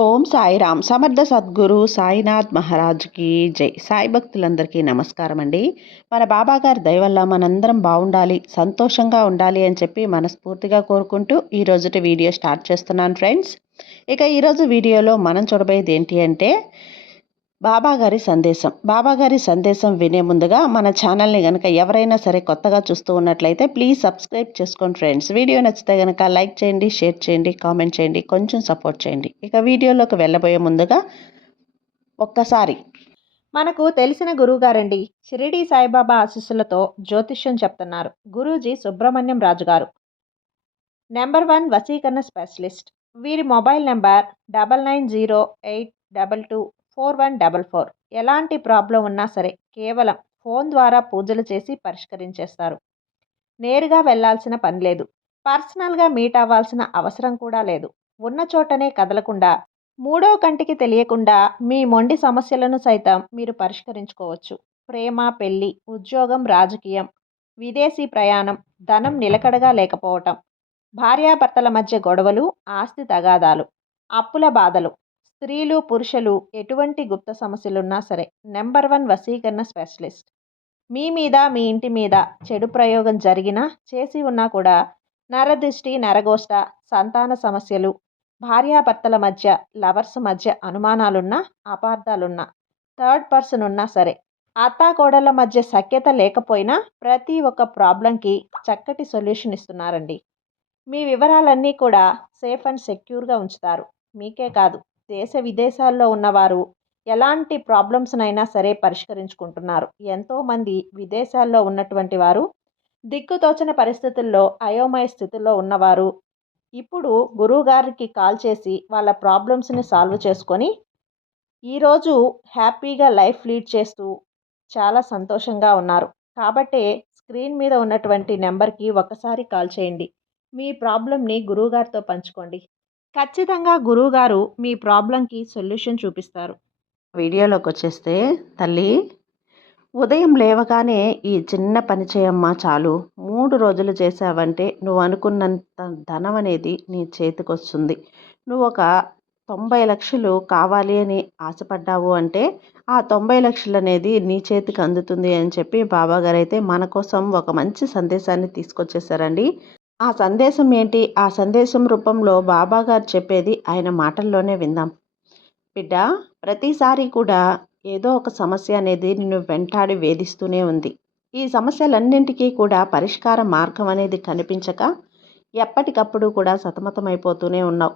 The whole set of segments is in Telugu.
ఓం సాయిరామ్. సమర్థ సద్గురు సాయినాథ్ మహారాజ్కి జై. సాయి భక్తులందరికీ నమస్కారం అండి. మన బాబా గారి దయ వల్ల మనందరం బాగుండాలి, సంతోషంగా ఉండాలి అని చెప్పి మనస్ఫూర్తిగా కోరుకుంటూ ఈ రోజుటి వీడియో స్టార్ట్ చేస్తున్నాను ఫ్రెండ్స్. ఇక ఈరోజు వీడియోలో మనం చూడబోయేది ఏంటి అంటే బాబా గారి సందేశం వినే ముందుగా మన ఛానల్ని కనుక ఎవరైనా సరే కొత్తగా చూస్తూ ఉన్నట్లయితే ప్లీజ్ సబ్స్క్రైబ్ చేసుకోండి ఫ్రెండ్స్. వీడియో నచ్చితే కనుక లైక్ చేయండి, షేర్ చేయండి, కామెంట్ చేయండి, కొంచెం సపోర్ట్ చేయండి. ఇక వీడియోలోకి వెళ్ళబోయే ముందుగా ఒక్కసారి మనకు తెలిసిన గురువుగారండి, షిరిడి సాయిబాబా ఆశీస్సులతో జ్యోతిష్యం చెప్తున్నారు గురూజీ సుబ్రహ్మణ్యం రాజు గారు. నెంబర్ 1 వశీకరణ స్పెషలిస్ట్. వీరి మొబైల్ నెంబర్ 9908224144. ఎలాంటి ప్రాబ్లం ఉన్నా సరే కేవలం ఫోన్ ద్వారా పూజలు చేసి పరిష్కరించేస్తారు. నేరుగా వెళ్లాల్సిన పని లేదు, పర్సనల్గా మీట్ అవ్వాల్సిన అవసరం కూడా లేదు. ఉన్న చోటనే కదలకుండా, మూడో కంటికి తెలియకుండా మీ మొండి సమస్యలను సైతం మీరు పరిష్కరించుకోవచ్చు. ప్రేమ, పెళ్లి, ఉద్యోగం, రాజకీయం, విదేశీ ప్రయాణం, ధనం నిలకడగా లేకపోవటం, భార్యాభర్తల మధ్య గొడవలు, ఆస్తి తగాదాలు, అప్పుల బాధలు, స్త్రీలు పురుషులు ఎటువంటి గుప్త సమస్యలున్నా సరే నెంబర్ 1 వశీకరణ స్పెషలిస్ట్. మీ మీద, మీ ఇంటి మీద చెడు ప్రయోగం జరిగినా, చేసి ఉన్నా కూడా నరదృష్టి, నరగోష్ట, సంతాన సమస్యలు, భార్యాభర్తల మధ్య, లవర్స్ మధ్య అనుమానాలున్నా, అపార్థాలున్నా, థర్డ్ పర్సన్ ఉన్నా సరే, అత్తాకోడళ్ళ మధ్య సఖ్యత లేకపోయినా ప్రతి ఒక్క ప్రాబ్లంకి చక్కటి సొల్యూషన్ ఇస్తున్నారండి. మీ వివరాలన్నీ కూడా సేఫ్ అండ్ సెక్యూర్గా ఉంచుతారు. మీకే కాదు, దేశ విదేశాల్లో ఉన్నవారు ఎలాంటి ప్రాబ్లమ్స్నైనా సరే పరిష్కరించుకుంటున్నారు. ఎంతోమంది విదేశాల్లో ఉన్నటువంటి వారు, దిక్కుతోచని పరిస్థితుల్లో, అయోమయ స్థితిలో ఉన్నవారు ఇప్పుడు గురువుగారికి కాల్ చేసి వాళ్ళ ప్రాబ్లమ్స్ని సాల్వ్ చేసుకొని ఈరోజు హ్యాపీగా లైఫ్ లీడ్ చేస్తూ చాలా సంతోషంగా ఉన్నారు. కాబట్టే స్క్రీన్ మీద ఉన్నటువంటి నెంబర్కి ఒకసారి కాల్ చేయండి. మీ ప్రాబ్లంని గురువుగారితో పంచుకోండి. ఖచ్చితంగా గురువుగారు మీ ప్రాబ్లంకి సొల్యూషన్ చూపిస్తారు. వీడియోలోకి వచ్చేస్తే, తల్లి ఉదయం లేవగానే ఈ చిన్న పని చేయమ్మా చాలు. 3 రోజులు చేసావంటే నువ్వు అనుకున్నంత ధనం అనేది నీ చేతికి వస్తుంది. నువ్వు ఒక 90 లక్షలు కావాలి అని ఆశపడ్డావు అంటే ఆ 90 లక్షలు అనేది నీ చేతికి అందుతుంది అని చెప్పి బాబాగారు అయితే మన కోసం ఒక మంచి సందేశాన్ని తీసుకొచ్చేసారండి. ఆ సందేశం ఏంటి? ఆ సందేశం రూపంలో బాబాగారు చెప్పేది ఆయన మాటల్లోనే విందాం. బిడ్డ, ప్రతిసారి కూడా ఏదో ఒక సమస్య అనేది నిన్ను వెంటాడి వేధిస్తూనే ఉంది. ఈ సమస్యలన్నింటికీ కూడా పరిష్కార మార్గం అనేది కనిపించక ఎప్పటికప్పుడు కూడా సతమతమైపోతూనే ఉన్నావు.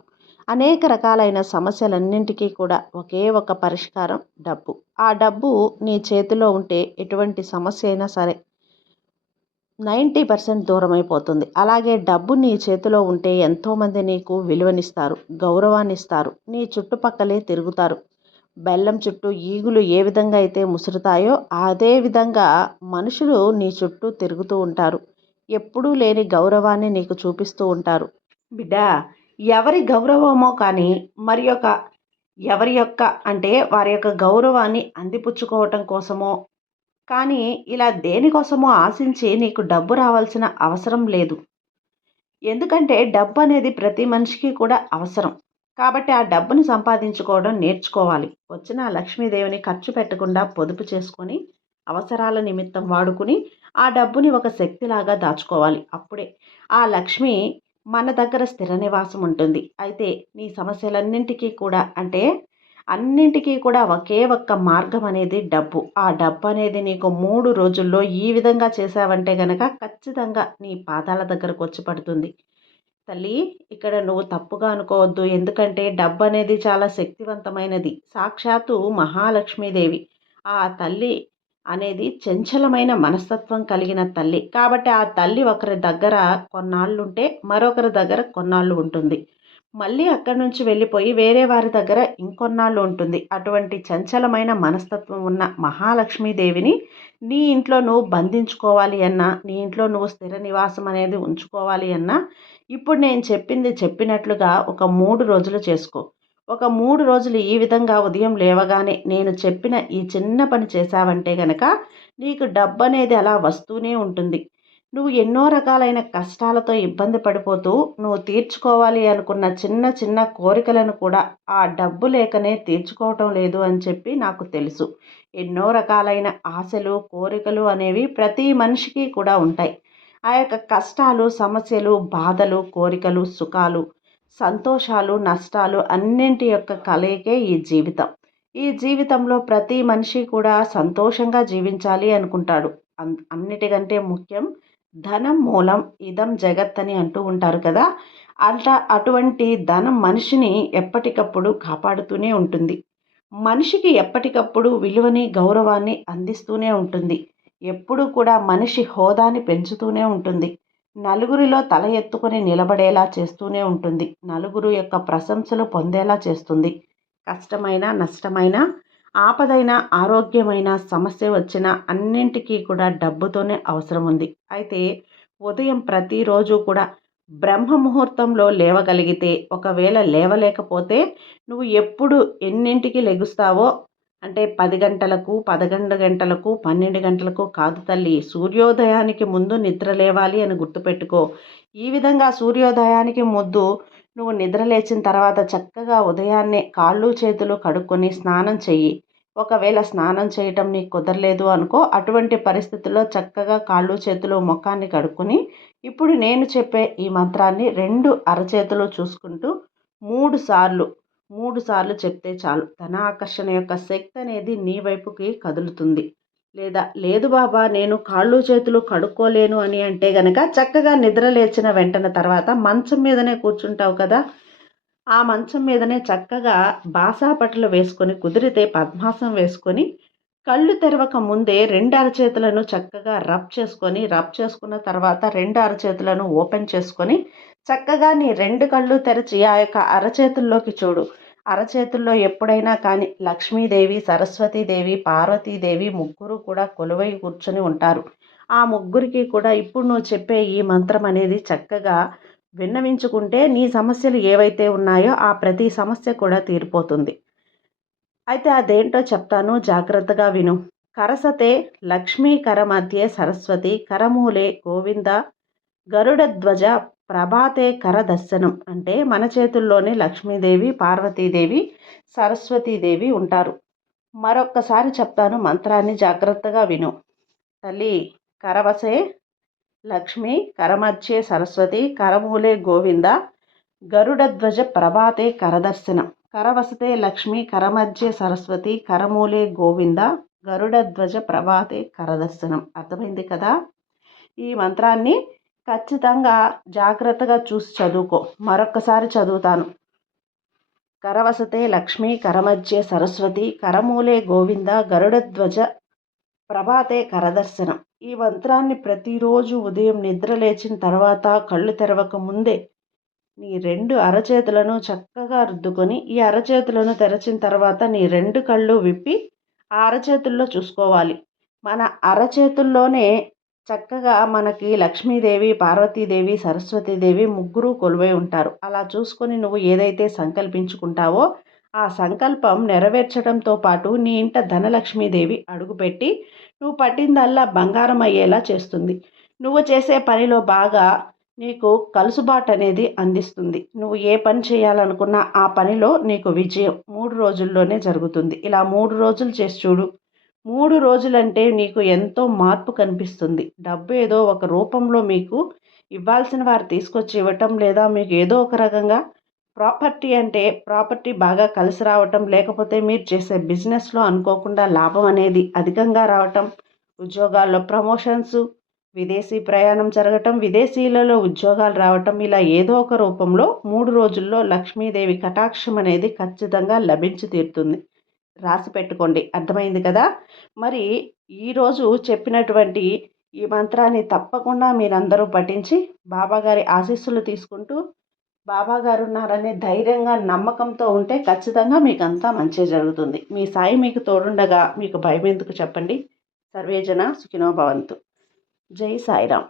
అనేక రకాలైన సమస్యలన్నింటికీ కూడా ఒకే ఒక పరిష్కారం డబ్బు. ఆ డబ్బు నీ చేతిలో ఉంటే ఎటువంటి సమస్య అయినా సరే 90% దూరం అయిపోతుంది. అలాగే డబ్బు నీ చేతిలో ఉంటే ఎంతోమంది నీకు విలువనిస్తారు, గౌరవాన్ని ఇస్తారు, నీ చుట్టుపక్కలే తిరుగుతారు. బెల్లం చుట్టూ ఈగులు ఏ విధంగా అయితే ముసురుతాయో అదే విధంగా మనుషులు నీ చుట్టూ తిరుగుతూ ఉంటారు. ఎప్పుడూ లేని గౌరవాన్ని నీకు చూపిస్తూ ఉంటారు. బిడ్డ, ఎవరి గౌరవమో కానీ ఎవరి యొక్క అంటే వారి యొక్క గౌరవాన్ని అందిపుచ్చుకోవటం కోసమో కానీ ఇలా దేనికోసమో ఆశించి నీకు డబ్బు రావాల్సిన అవసరం లేదు. ఎందుకంటే డబ్బు అనేది ప్రతి మనిషికి కూడా అవసరం. కాబట్టి ఆ డబ్బుని సంపాదించుకోవడం నేర్చుకోవాలి. వచ్చిన ఆ లక్ష్మీదేవిని ఖర్చు పెట్టకుండా పొదుపు చేసుకొని అవసరాల నిమిత్తం వాడుకుని ఆ డబ్బుని ఒక శక్తిలాగా దాచుకోవాలి. అప్పుడే ఆ లక్ష్మి మన దగ్గర స్థిర నివాసం ఉంటుంది. అయితే నీ సమస్యలన్నింటికీ కూడా అన్నింటికీ కూడా ఒకే ఒక్క మార్గం అనేది డబ్బు. ఆ డబ్బు అనేది నీకు 3 రోజుల్లో ఈ విధంగా చేసావంటే గనక ఖచ్చితంగా నీ పాదాల దగ్గరకు వచ్చి పడుతుంది. తల్లి, ఇక్కడ నువ్వు తప్పుగా అనుకోవద్దు. ఎందుకంటే డబ్బు అనేది చాలా శక్తివంతమైనది. సాక్షాత్తు మహాలక్ష్మీదేవి. ఆ తల్లి అనేది చంచలమైన మనస్తత్వం కలిగిన తల్లి. కాబట్టి ఆ తల్లి ఒకరి దగ్గర కొన్నాళ్ళు ఉంటే మరొకరి దగ్గర కొన్నాళ్ళు ఉంటుంది. మళ్ళీ అక్కడి నుంచి వెళ్ళిపోయి వేరే వారి దగ్గర ఇంకొన్నాళ్ళు ఉంటుంది. అటువంటి చంచలమైన మనస్తత్వం ఉన్న మహాలక్ష్మీదేవిని నీ ఇంట్లో నువ్వు బంధించుకోవాలి అన్నా, నీ ఇంట్లో నువ్వు స్థిర నివాసం అనేది ఉంచుకోవాలి అన్నా ఇప్పుడు నేను చెప్పింది చెప్పినట్లుగా ఒక 3 రోజులు చేసుకో. ఒక 3 రోజులు ఈ విధంగా ఉదయం లేవగానే నేను చెప్పిన ఈ చిన్న పని చేశావంటే గనక నీకు డబ్బు అనేది అలా వస్తూనే ఉంటుంది. నువ్వు ఎన్నో రకాలైన కష్టాలతో ఇబ్బంది పడిపోతూ నువ్వు తీర్చుకోవాలి అనుకున్న చిన్న చిన్న కోరికలను కూడా ఆ డబ్బు లేకనే తీర్చుకోవటం లేదు అని చెప్పి నాకు తెలుసు. ఎన్నో రకాలైన ఆశలు, కోరికలు అనేవి ప్రతి మనిషికి కూడా ఉంటాయి. ఆ యొక్క కష్టాలు, సమస్యలు, బాధలు, కోరికలు, సుఖాలు, సంతోషాలు, నష్టాలు అన్నింటి యొక్క కలయికే ఈ జీవితం. ఈ జీవితంలో ప్రతి మనిషి కూడా సంతోషంగా జీవించాలి అనుకుంటాడు. అన్నిటికంటే ముఖ్యం ధనం మూలం ఇదం జగత్ అని అంటూ ఉంటారు కదా. అటువంటి ధనం మనిషిని ఎప్పటికప్పుడు కాపాడుతూనే ఉంటుంది. మనిషికి ఎప్పటికప్పుడు విలువని, గౌరవాన్ని అందిస్తూనే ఉంటుంది. ఎప్పుడూ కూడా మనిషి హోదాని పెంచుతూనే ఉంటుంది. నలుగురిలో తల ఎత్తుకొని నిలబడేలా చేస్తూనే ఉంటుంది. నలుగురు యొక్క ప్రశంసలు పొందేలా చేస్తుంది. కష్టమైన, నష్టమైన, ఆపదైన, ఆరోగ్యమైన, సమస్య వచ్చిన అన్నింటికీ కూడా డబ్బుతోనే అవసరం ఉంది. అయితే ఉదయం ప్రతిరోజు కూడా బ్రహ్మ ముహూర్తంలో లేవగలిగితే, ఒకవేళ లేవలేకపోతే నువ్వు ఎప్పుడు ఎన్నింటికి లెగుస్తావో, అంటే 10 గంటలకు, 11 గంటలకు, 12 గంటలకు కాదు తల్లి. సూర్యోదయానికి ముందు నిద్ర లేవాలి అని గుర్తుపెట్టుకో. ఈ విధంగా సూర్యోదయానికి ముందు నువ్వు నిద్ర లేచిన తర్వాత చక్కగా ఉదయాన్నే కాళ్ళు చేతులు కడుక్కొని స్నానం చెయ్యి. ఒకవేళ స్నానం చేయటం నీకు కుదరలేదు అనుకో, అటువంటి పరిస్థితుల్లో చక్కగా కాళ్ళు చేతులు ముఖాన్ని కడుక్కొని ఇప్పుడు నేను చెప్పే ఈ మంత్రాన్ని 2 అరచేతులు చూసుకుంటూ 3 సార్లు చెప్తే చాలు. ధనాకర్షణ యొక్క శక్తి అనేది నీ వైపుకి కదులుతుంది. లేదు బాబా నేను కాళ్ళు చేతులు కడుక్కోలేను అని అంటే గనక చక్కగా నిద్ర లేచిన వెంటనే తర్వాత మంచం మీదనే కూర్చుంటావు కదా, ఆ మంచం మీదనే చక్కగా బాసాపట్లు వేసుకొని, కుదిరితే పద్మాసనం వేసుకొని, కళ్ళు తెరవక ముందే 2 అరచేతులను చక్కగా రబ్ చేసుకున్న తర్వాత 2 అరచేతులను ఓపెన్ చేసుకొని చక్కగా నీ 2 కళ్ళు తెరిచి ఆ యొక్క అరచేతుల్లోకి చూడు. అరచేతుల్లో ఎప్పుడైనా కానీ లక్ష్మీదేవి, సరస్వతీదేవి, పార్వతీదేవి ముగ్గురు కూడా కొలువై కూర్చొని ఉంటారు. ఆ ముగ్గురికి కూడా ఇప్పుడు నువ్వు చెప్పే ఈ మంత్రం అనేది చక్కగా విన్నవించుకుంటే నీ సమస్యలు ఏవైతే ఉన్నాయో ఆ ప్రతి సమస్య కూడా తీరిపోతుంది. అయితే అదేంటో చెప్తాను, జాగ్రత్తగా విను. కరసతే లక్ష్మీ కరమధ్యే సరస్వతి కరమూలే గోవింద గరుడధ్వజ ప్రభాతే కరదర్శనం. అంటే మన చేతుల్లోనే లక్ష్మీదేవి, పార్వతీదేవి, సరస్వతీదేవి ఉంటారు. మరొక్కసారి చెప్తాను, మంత్రాన్ని జాగ్రత్తగా విను. తల్లి, కరవసే లక్ష్మి, కరమధ్యే సరస్వతి, కరమూలే గోవింద గరుడధ్వజ ప్రభాతే కరదర్శనం. కరవసతే లక్ష్మి, కరమధ్యే సరస్వతి, కరమూలే గోవింద గరుడధ్వజ ప్రభాతే కరదర్శనం. అర్థమైంది కదా. ఈ మంత్రాన్ని ఖచ్చితంగా జాగ్రత్తగా చూసి చదువుకో. మరొక్కసారి చదువుతాను. కరవసతే లక్ష్మి, కరమధ్యే సరస్వతి, కరమూలే గోవింద గరుడధ్వజ ప్రభాతే కరదర్శనం. ఈ మంత్రాన్ని ప్రతిరోజు ఉదయం నిద్ర లేచిన తర్వాత కళ్ళు తెరవక ముందే నీ 2 అరచేతులను చక్కగా రుద్దుకొని, ఈ అరచేతులను తెరచిన తర్వాత నీ 2 కళ్ళు విప్పి ఆ అరచేతుల్లో చూసుకోవాలి. మన అరచేతుల్లోనే చక్కగా మనకి లక్ష్మీదేవి, పార్వతీదేవి, సరస్వతీదేవి ముగ్గురు కొలువై ఉంటారు. అలా చూసుకొని నువ్వు ఏదైతే సంకల్పించుకుంటావో ఆ సంకల్పం నెరవేర్చడంతో పాటు నీ ఇంట ధనలక్ష్మీదేవి అడుగుపెట్టి నువ్వు పట్టిందల్లా బంగారం అయ్యేలా చేస్తుంది. నువ్వు చేసే పనిలో బాగా నీకు కలుసుబాటు అనేది అందిస్తుంది. నువ్వు ఏ పని చేయాలనుకున్నా ఆ పనిలో నీకు విజయం 3 రోజుల్లోనే జరుగుతుంది. ఇలా 3 రోజులు చేసి చూడు. 3 రోజులంటే నీకు ఎంతో మార్పు కనిపిస్తుంది. డబ్బు ఏదో ఒక రూపంలో మీకు ఇవ్వాల్సిన వారు తీసుకొచ్చి ఇవ్వటం, లేదా మీకు ఏదో ఒక రకంగా ప్రాపర్టీ బాగా కలిసి రావటం, లేకపోతే మీరు చేసే బిజినెస్లో అనుకోకుండా లాభం అనేది అధికంగా రావటం, ఉద్యోగాల్లో ప్రమోషన్స్, విదేశీ ప్రయాణం జరగటం, విదేశీలలో ఉద్యోగాలు రావటం, ఇలా ఏదో ఒక రూపంలో 3 రోజుల్లో లక్ష్మీదేవి కటాక్షం అనేది ఖచ్చితంగా లభించి తీరుతుంది. రాసి పెట్టుకోండి. అర్థమైంది కదా. మరి ఈరోజు చెప్పినటువంటి ఈ మంత్రాన్ని తప్పకుండా మీరందరూ పఠించి బాబాగారి ఆశీస్సులు తీసుకుంటూ, బాబాగారు ఉన్నారనే ధైర్యంగా, నమ్మకంతో ఉంటే ఖచ్చితంగా మీకు అంతా మంచి జరుగుతుంది. మీ సాయి మీకు తోడుండగా మీకు భయం ఎందుకు చెప్పండి. సర్వేజన సుఖినో భవంతు. జై సాయిరామ్.